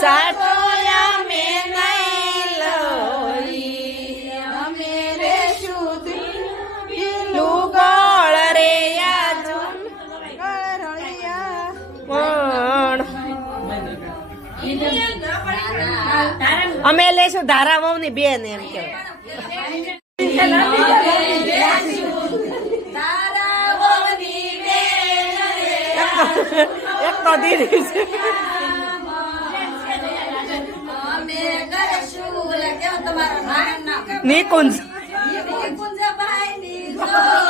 સાટોયા મે નહીં લોઈ અમે રે શુદ્ધ લુગળ રે આજુન ગળળિયા પણ અમે લેશું ધારા વહુ ની બેન એમ કે એક તો દીદી છે નિકુંજ નિકુંજ ભાઈ ની